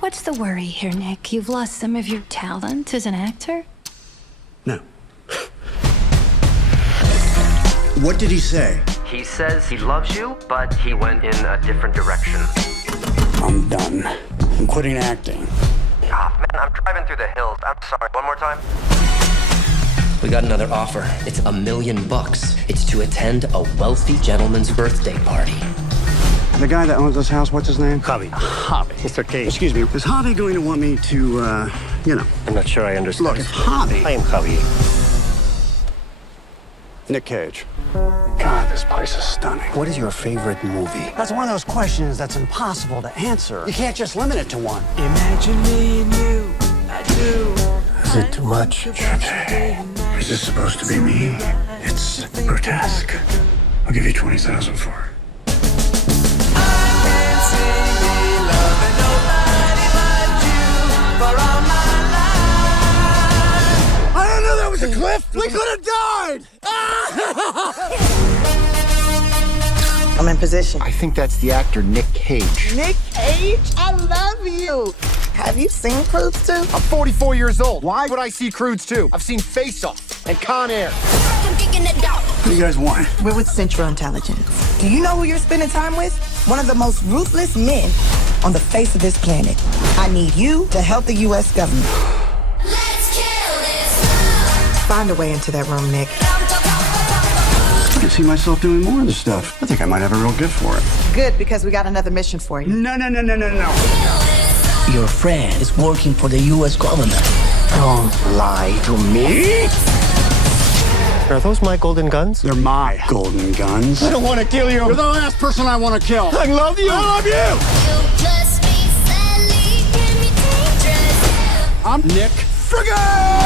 What's the worry here, Nick? You've lost some of your talent as an actor? No. What did he say? He says he loves you, but he went in a different direction. I'm done. I'm quitting acting. Ah, man, I'm driving through the hills. I'm sorry. One more time. We got another offer. It's $1 million. It's to attend a wealthy gentleman's birthday party. The guy that owns this house, what's his name? Javi. Mr. Cage. Excuse me, is Javi going to want me to, you know? I'm not sure I understand. Look, it's Javi. I am Javi. Nick Cage. God, this place is stunning. What is your favorite movie? That's one of those questions that's impossible to answer. You can't just limit it to one. Imagine me and you, I do. Is it too much? Is this supposed to be me? It's grotesque. I'll give you 20,000 for it. I didn't know that was a cliff! We could have died! I'm in position. I think that's the actor Nick Cage. Nick Cage, I love you. Have you seen Cruise 2? I'm 44 years old. Why would I see Crudes 2? I've seen Face Off and Con Air. What do you guys want? We're with Central Intelligence. Do you know who you're spending time with? One of the most ruthless men on the face of this planet. I need you to help the U.S. government. Let's kill this. Find a way into that room, Nick. I can see myself doing more of this stuff. I think I might have a real gift for it. Good, because we got another mission for you. No. Your friend is working for the U.S. government. Don't lie to me. Are those my golden guns? They're my golden guns. I don't want to kill you. You're the last person I want to kill. I love you. I love you. You plus me, sadly, can be dangerous. I'm Nick Friggin!